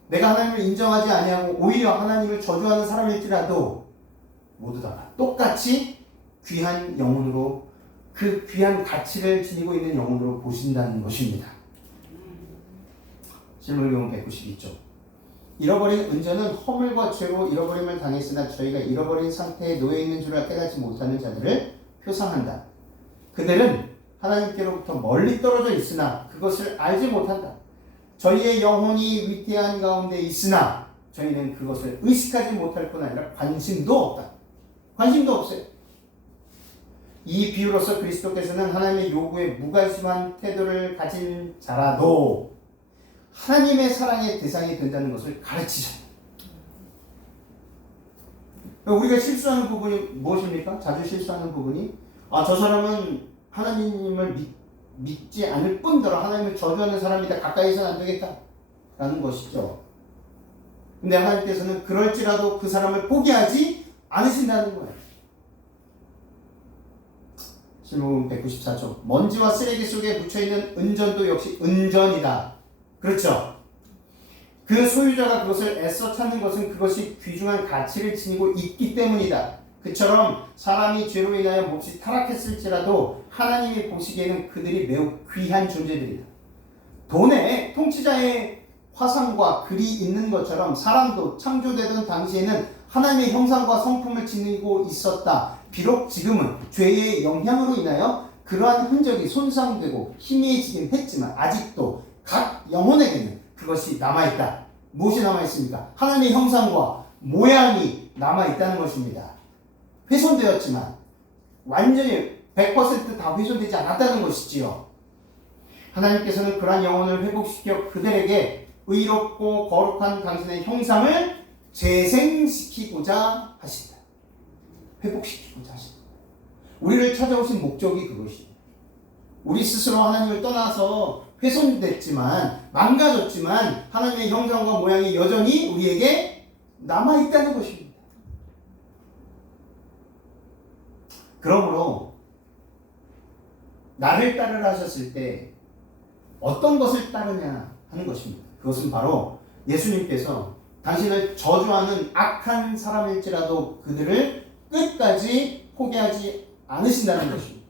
내가 하나님을 인정하지 아니하고 오히려 하나님을 저주하는 사람일지라도 모두 다 똑같이 귀한 영혼으로, 그 귀한 가치를 지니고 있는 영혼으로 보신다는 것입니다. 실물경 192쪽. 잃어버린 은전은 허물과 죄로 잃어버림을 당했으나 저희가 잃어버린 상태에 놓여있는 줄을 깨닫지 못하는 자들을 표상한다. 그들은 하나님께로부터 멀리 떨어져 있으나 그것을 알지 못한다. 저희의 영혼이 위태한 가운데 있으나 저희는 그것을 의식하지 못할 뿐 아니라 관심도 없다. 관심도 없어요. 이 비유로서 그리스도께서는 하나님의 요구에 무관심한 태도를 가진 자라도 하나님의 사랑의 대상이 된다는 것을 가르치셨다. 우리가 실수하는 부분이 무엇입니까? 자주 실수하는 부분이, 저 사람은 하나님을 믿지 않을 뿐더러 하나님을 저주하는 사람이다. 가까이서는 안 되겠다. 라는 것이죠. 근데 하나님께서는 그럴지라도 그 사람을 포기하지 않으신다는 거예요. 실문 194쪽. 먼지와 쓰레기 속에 묻혀있는 은전도 역시 은전이다. 그렇죠. 그 소유자가 그것을 애써 찾는 것은 그것이 귀중한 가치를 지니고 있기 때문이다. 그처럼 사람이 죄로 인하여 몹시 타락했을지라도 하나님이 보시기에는 그들이 매우 귀한 존재들이다. 돈에 통치자의 화상과 글이 있는 것처럼 사람도 창조되던 당시에는 하나님의 형상과 성품을 지니고 있었다. 비록 지금은 죄의 영향으로 인하여 그러한 흔적이 손상되고 희미해지긴 했지만 아직도 각 영혼에게는 그것이 남아있다. 무엇이 남아있습니까? 하나님의 형상과 모양이 남아있다는 것입니다. 훼손되었지만 완전히 100%다 훼손되지 않았다는 것이지요. 하나님께서는 그러한 영혼을 회복시켜 그들에게 의롭고 거룩한 당신의 형상을 재생시키고자 하신다. 회복시키고자 하신다. 우리를 찾아오신 목적이 그것이에요. 우리 스스로 하나님을 떠나서 훼손됐지만 망가졌지만 하나님의 형상과 모양이 여전히 우리에게 남아있다는 것입니다. 그러므로 나를 따르라 하셨을 때 어떤 것을 따르냐 하는 것입니다. 그것은 바로 예수님께서 당신을 저주하는 악한 사람일지라도 그들을 끝까지 포기하지 않으신다는 것입니다.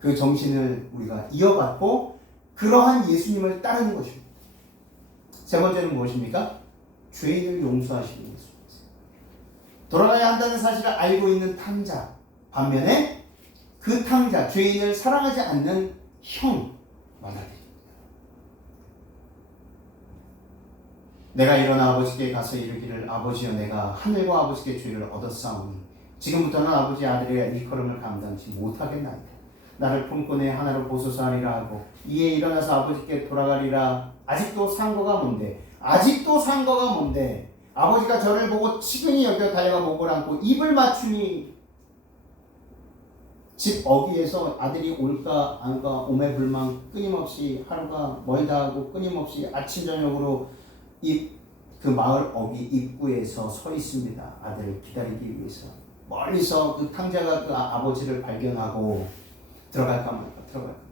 그 정신을 우리가 이어받고 그러한 예수님을 따르는 것입니다. 세 번째는 무엇입니까? 죄인을 용서하시는 예수님. 돌아가야 한다는 사실을 알고 있는 탕자, 반면에 그 탕자, 죄인을 사랑하지 않는 형 받아들입니다. 내가 일어나 아버지께 가서 이르기를 아버지여 내가 하늘과 아버지께 죄를 얻었사오니 지금부터는 아버지 아들의 일컬음을 감당치 못하겠나이다. 나를 품고 내 하나로 보소서 하리라 하고 이에 일어나서 아버지께 돌아가리라. 아직도 상거가 뭔데? 아직도 상거가 뭔데? 아버지가 저를 보고 치근히 여겨 달려가 목을 안고 입을 맞추니 집 어귀에서 아들이 올까 안까 오매불망 끊임없이 하루가 멀다 하고 끊임없이 아침 저녁으로 그 마을 어귀 입구에서 서 있습니다. 아들을 기다리기 위해서. 멀리서 그 탕자가 그 아버지를 발견하고 들어갈까 말까 들어갈까 말까.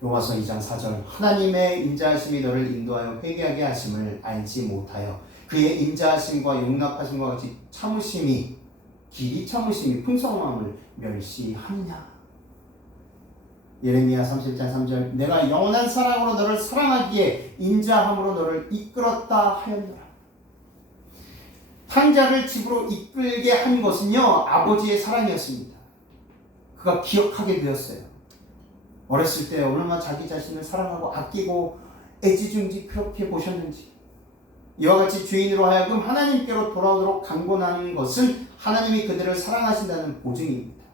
로마서 2장 4절 하나님의 인자하심이 너를 인도하여 회개하게 하심을 알지 못하여 그의 인자하심과 용납하심과 같이 참으심이 길이 참으심이 풍성함을 멸시하느냐. 예레미야 30장 3절 내가 영원한 사랑으로 너를 사랑하기에 인자함으로 너를 이끌었다 하였노라. 탕자를 집으로 이끌게 한 것은요 아버지의 사랑이었습니다. 그가 기억하게 되었어요. 어렸을 때 얼마나 자기 자신을 사랑하고 아끼고 애지중지 그렇게 보셨는지. 이와 같이 죄인으로 하여금 하나님께로 돌아오도록 강권하는 것은 하나님이 그들을 사랑하신다는 보증입니다.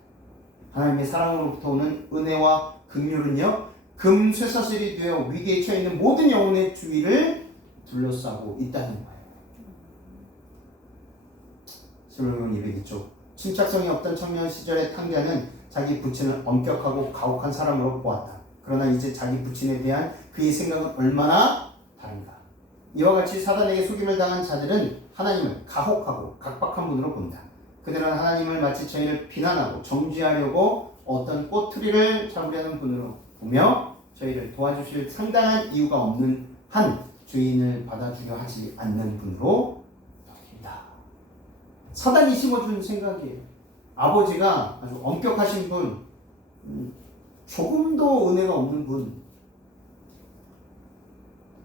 하나님의 사랑으로부터 오는 은혜와 긍휼은요 금쇠사슬이 되어 위기에 처해 있는 모든 영혼의 주위를 둘러싸고 있다는 거예요. 스물론 202쪽 침착성이 없던 청년 시절의 탕자는 자기 부친을 엄격하고 가혹한 사람으로 보았다. 그러나 이제 자기 부친에 대한 그의 생각은 얼마나 다른가. 이와 같이 사단에게 속임을 당한 자들은 하나님을 가혹하고 각박한 분으로 본다. 그들은 하나님을 마치 저희를 비난하고 정죄하려고 어떤 꼬투리를 잡으려는 분으로 보며 저희를 도와주실 상당한 이유가 없는 한 죄인을 받아주려 하지 않는 분으로 보입니다. 사단이 심어준 생각이에요. 아버지가 아주 엄격하신 분, 조금도 은혜가 없는 분.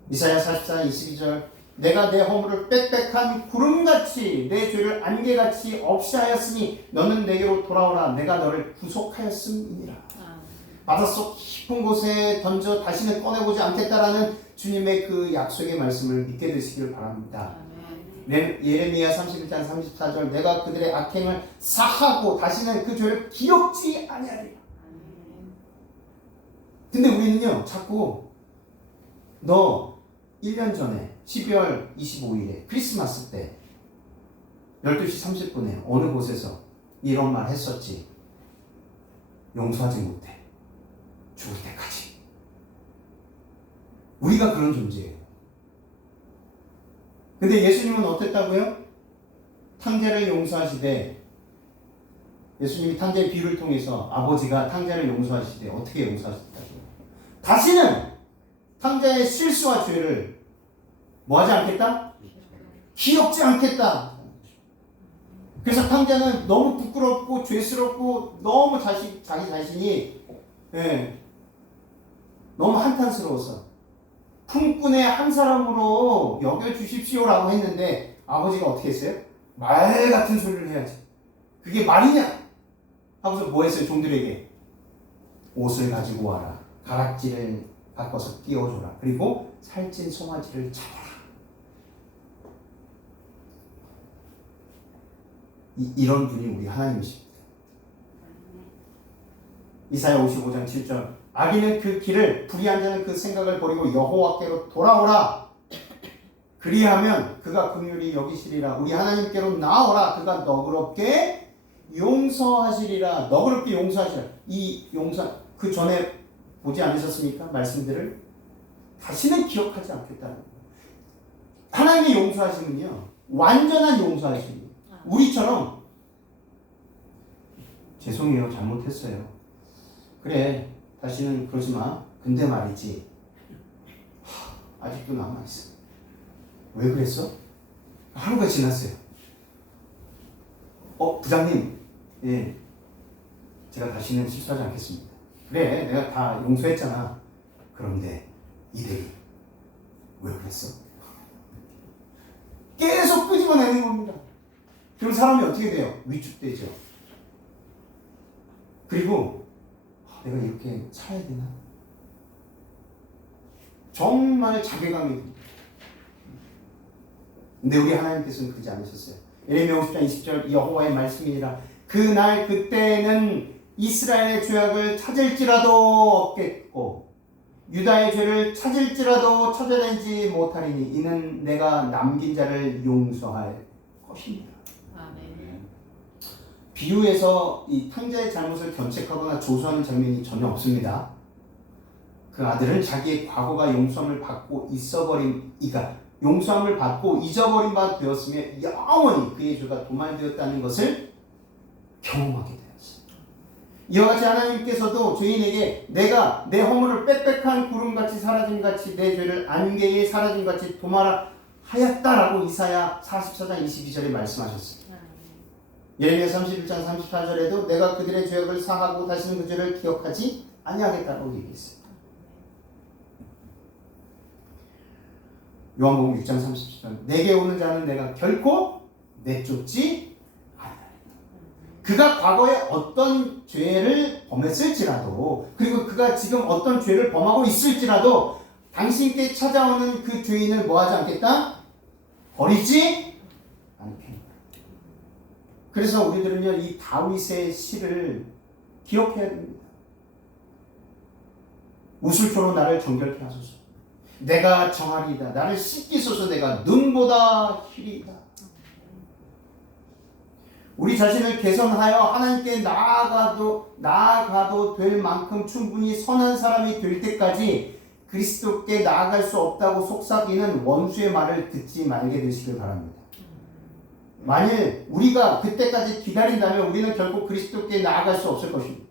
이사야 44장 22절 내가 내 허물을 빽빽한 구름같이 내 죄를 안개같이 없이 하였으니 너는 내게로 돌아오라. 내가 너를 구속하였음이니라. 바닷속 깊은 곳에 던져 다시는 꺼내보지 않겠다라는 주님의 그 약속의 말씀을 믿게 되시길 바랍니다. 예레미야 31장 34절 내가 그들의 악행을 사하고 다시는 그 죄를 기억지 아니하리라. 근데 우리는요 자꾸 너 1년 전에 12월 25일에 크리스마스 때 12시 30분에 어느 곳에서 이런 말 했었지. 용서하지 못해. 죽을 때까지. 우리가 그런 존재예요. 근데 예수님은 어땠다고요? 탕자를 용서하시되 예수님이 탕자의 비유를 통해서 아버지가 탕자를 용서하시되 어떻게 용서하셨다고요? 다시는 탕자의 실수와 죄를 뭐하지 않겠다? 기억지 않겠다. 그래서 탕자는 너무 부끄럽고 죄스럽고 너무 자기 자신이 너무 한탄스러워서 품꾼의 한 사람으로 여겨주십시오라고 했는데 아버지가 어떻게 했어요? 말 같은 소리를 해야지. 그게 말이냐? 하고서 뭐 했어요? 종들에게 옷을 가지고 와라. 가락지를 바꿔서 띄워줘라. 그리고 살찐 송아지를 잡아라. 이런 분이 우리 하나님이십니다. 이사야 55장 7절 악인은 그 길을 불의한 자는 그 생각을 버리고 여호와께로 돌아오라. 그리하면 그가 긍휼히 여기시리라. 우리 하나님께로 나오라. 그가 너그럽게 용서하시리라. 너그럽게 용서하시리라. 이 용서 그 전에 보지 않으셨습니까? 말씀들을 다시는 기억하지 않겠다는 거예요. 하나님의 용서하심은요 완전한 용서하심이에요. 우리처럼 죄송해요 잘못했어요. 그래 다시는 그러지 마. 근데 말이지 아직도 남아있어. 왜 그랬어? 하루가 지났어요. 부장님 예 제가 다시는 실수하지 않겠습니다. 그래 내가 다 용서했잖아. 그런데 이대리 왜 그랬어? 계속 끄집어내는 겁니다. 그럼 사람이 어떻게 돼요? 위축되죠. 그리고 내가 이렇게 살아야 되나? 정말 자괴감이 듭니다. 근데 우리 하나님께서는 그러지 않으셨어요. 예레미야 50장 20절 여호와의 말씀이니라. 그날 그때는 이스라엘의 죄악을 찾을지라도 없겠고 유다의 죄를 찾을지라도 찾아내지 못하리니 이는 내가 남긴 자를 용서할 것입니다. 아멘. 비유에서 이 탕자의 잘못을 견책하거나 조소하는 장면이 전혀 없습니다. 그 아들은 자기의 과거가 용서함을 받고 용서함을 받고 잊어버린 바 되었으며 영원히 그의 죄가 도말되었다는 것을 경험하게 되었습니다. 이와 같이 하나님께서도 죄인에게 내가 내 허물을 빽빽한 구름같이 사라짐같이 내 죄를 안개에 사라짐같이 도말하였다라고 이사야 44장 22절에 말씀하셨습니다. 예레미야 31장 34절에도 내가 그들의 죄악을 사하고 다시는 그 죄를 기억하지 아니하겠다고 얘기했어요. 요한복음 6장 37절 내게 오는 자는 내가 결코 내쫓지 않으리라. 그가 과거에 어떤 죄를 범했을지라도 그리고 그가 지금 어떤 죄를 범하고 있을지라도 당신께 찾아오는 그 죄인을 뭐하지 않겠다? 버리지 않겠다. 그래서 우리들은요 이 다윗의 시를 기억해야 됩니다. 우슬초로 나를 정결케 하소서. 내가 정하리이다. 나를 씻기소서. 내가 눈보다 희리이다. 우리 자신을 개선하여 하나님께 나아가도 될 만큼 충분히 선한 사람이 될 때까지 그리스도께 나아갈 수 없다고 속삭이는 원수의 말을 듣지 말게 되시길 바랍니다. 만일 우리가 그때까지 기다린다면 우리는 결국 그리스도께 나아갈 수 없을 것입니다.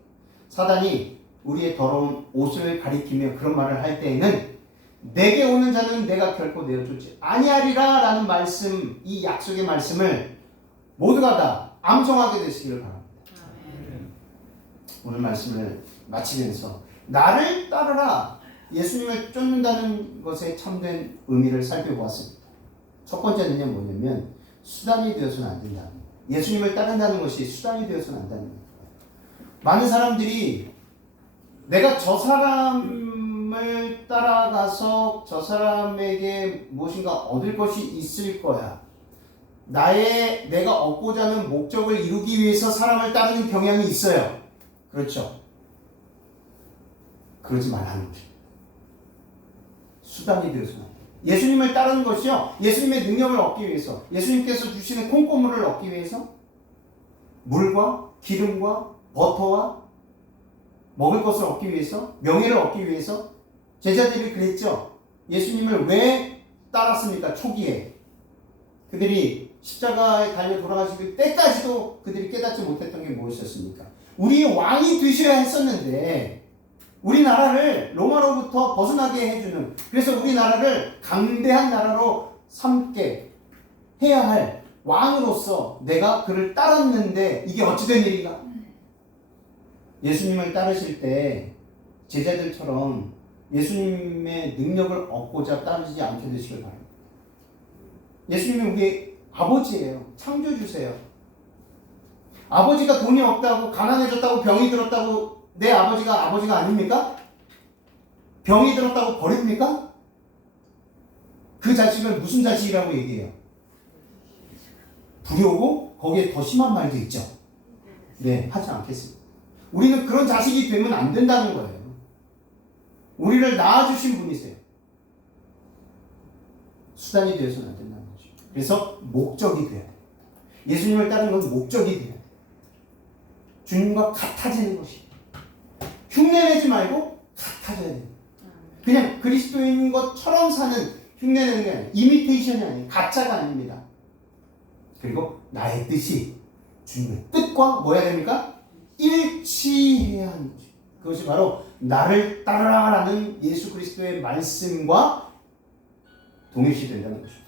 사단이 우리의 더러운 옷을 가리키며 그런 말을 할 때에는 내게 오는 자는 내가 결코 내어쫓지 아니하리라 라는 말씀, 이 약속의 말씀을 모두가 다 암송하게 되시기를 바랍니다. 오늘 말씀을 마치면서 나를 따르라 예수님을 쫓는다는 것에 참된 의미를 살펴보았습니다. 첫 번째는요 뭐냐면 수단이 되어서는 안 된다. 예수님을 따른다는 것이 수단이 되어서는 안 된다는 거예요. 많은 사람들이 내가 저 사람을 따라가서 저 사람에게 무엇인가 얻을 것이 있을 거야. 내가 얻고자 하는 목적을 이루기 위해서 사람을 따르는 경향이 있어요. 그렇죠? 그러지 말라는 거죠. 수단이 되어서는 안 돼요. 예수님을 따르는 것이요. 예수님의 능력을 얻기 위해서, 예수님께서 주시는 콩고물을 얻기 위해서 물과 기름과 버터와 먹을 것을 얻기 위해서, 명예를 얻기 위해서 제자들이 그랬죠. 예수님을 왜 따랐습니까? 초기에 그들이 십자가에 달려 돌아가실 때까지도 그들이 깨닫지 못했던 게 무엇이었습니까? 우리의 왕이 되셔야 했었는데 우리나라를 로마로부터 벗어나게 해주는, 그래서 우리나라를 강대한 나라로 삼게 해야 할 왕으로서 내가 그를 따랐는데 이게 어찌된 일인가? 예수님을 따르실 때 제자들처럼 예수님의 능력을 얻고자 따르지 않게 되시길 바랍니다. 예수님은 우리의 아버지예요. 창조주세요. 아버지가 돈이 없다고, 가난해졌다고, 병이 들었다고 내 아버지가 아닙니까? 병이 들었다고 버립니까? 그 자식을 무슨 자식이라고 얘기해요? 불효고 거기에 더 심한 말도 있죠. 네, 하지 않겠습니다. 우리는 그런 자식이 되면 안 된다는 거예요. 우리를 낳아주신 분이세요. 수단이 되어서는 안 된다는 거죠. 그래서 목적이 돼야 돼요. 예수님을 따르는 건 목적이 돼야 돼요. 주님과 같아지는 것이. 흉내내지 말고 같아져야 돼요. 그냥 그리스도인 것처럼 사는 흉내내는 게 아니에요. 이미테이션이 아니에요. 가짜가 아닙니다. 그리고 나의 뜻이 주님의 뜻과 뭐 해야 됩니까? 일치해야 하는 거죠. 그것이 바로 나를 따르라라는 예수 그리스도의 말씀과 동일시 된다는 것입니다.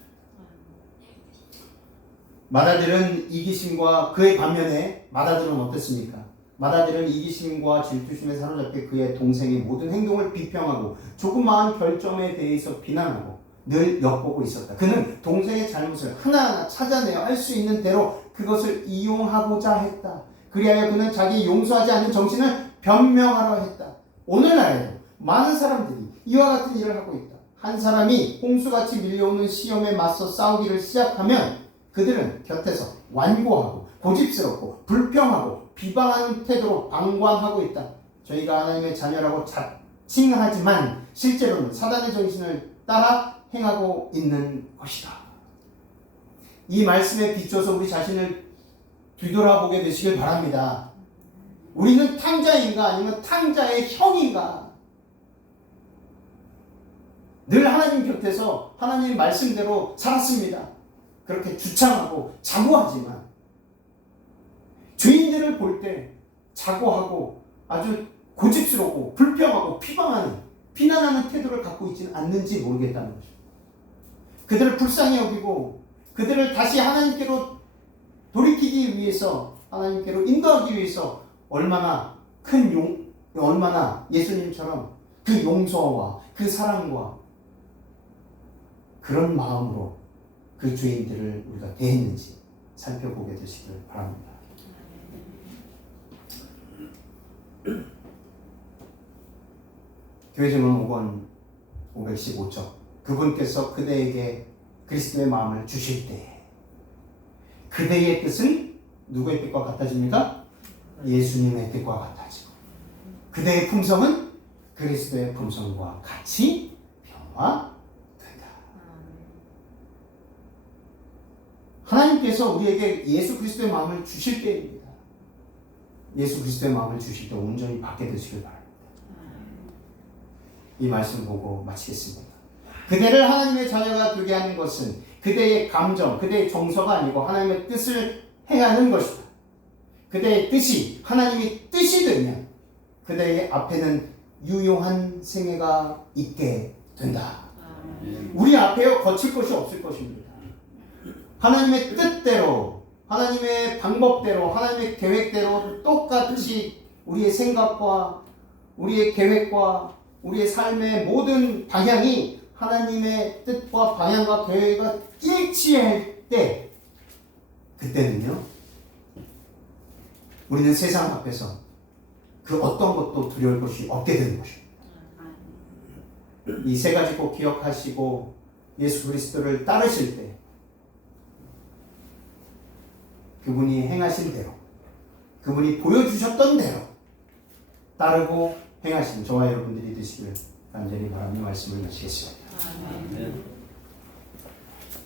마다들은 이기심과 그의 반면에 마다들은 어땠습니까? 마다들은 이기심과 질투심에 사로잡혀 그의 동생의 모든 행동을 비평하고 조그마한 결점에 대해서 비난하고 늘 엿보고 있었다. 그는 동생의 잘못을 하나하나 찾아내어 할 수 있는 대로 그것을 이용하고자 했다. 그리하여 그는 자기 용서하지 않는 정신을 변명하려 했다. 오늘날에도 많은 사람들이 이와 같은 일을 하고 있다. 한 사람이 홍수같이 밀려오는 시험에 맞서 싸우기를 시작하면 그들은 곁에서 완고하고 고집스럽고 불평하고 비방하는 태도로 방관하고 있다. 저희가 하나님의 자녀라고 자칭하지만 실제로는 사단의 정신을 따라 행하고 있는 것이다. 이 말씀에 비춰서 우리 자신을 뒤돌아보게 되시길 바랍니다. 우리는 탕자인가 아니면 탕자의 형인가? 늘 하나님 곁에서 하나님 말씀대로 살았습니다. 그렇게 주창하고 자고하지만 죄인들을 볼 때 자고하고 아주 고집스럽고 불평하고 비난하는 태도를 갖고 있지는 않는지 모르겠다는 거죠. 그들을 불쌍히 여기고 그들을 다시 하나님께로 돌이키기 위해서, 하나님께로 인도하기 위해서 얼마나 예수님처럼 그 용서와 그 사랑과 그런 마음으로 그 죄인들을 우리가 대했는지 살펴보게 되시길 바랍니다. 교회증은 5권 515쪽. 그분께서 그대에게 그리스도의 마음을 주실 때 그대의 뜻은 누구의 뜻과 같아집니까? 예수님의 뜻과 같아지고 그대의 품성은 그리스도의 품성과 같이 변화된다. 하나님께서 우리에게 예수 그리스도의 마음을 주실 때입니다. 예수 그리스도의 마음을 주실 때 온전히 받게 되시길 바랍니다. 이 말씀 보고 마치겠습니다. 그대를 하나님의 자녀가 되게 하는 것은 그대의 감정, 그대의 정서가 아니고 하나님의 뜻을 행하는 것이다. 그대의 뜻이 하나님의 뜻이 되면 그대의 앞에는 유용한 생애가 있게 된다. 우리 앞에 거칠 것이 없을 것입니다. 하나님의 뜻대로, 하나님의 방법대로, 하나님의 계획대로 똑같이 우리의 생각과 우리의 계획과 우리의 삶의 모든 방향이 하나님의 뜻과 방향과 계획과 일치할 때 그때는요 우리는 세상 앞에서 그 어떤 것도 두려울 것이 없게 되는 것입니다. 이 세 가지 꼭 기억하시고 예수 그리스도를 따르실 때 그분이 행하신 대로 그분이 보여주셨던 대로 따르고 행하신 저와 여러분들이 되시길 간절히 바라며 말씀을 마치겠습니다. 아멘.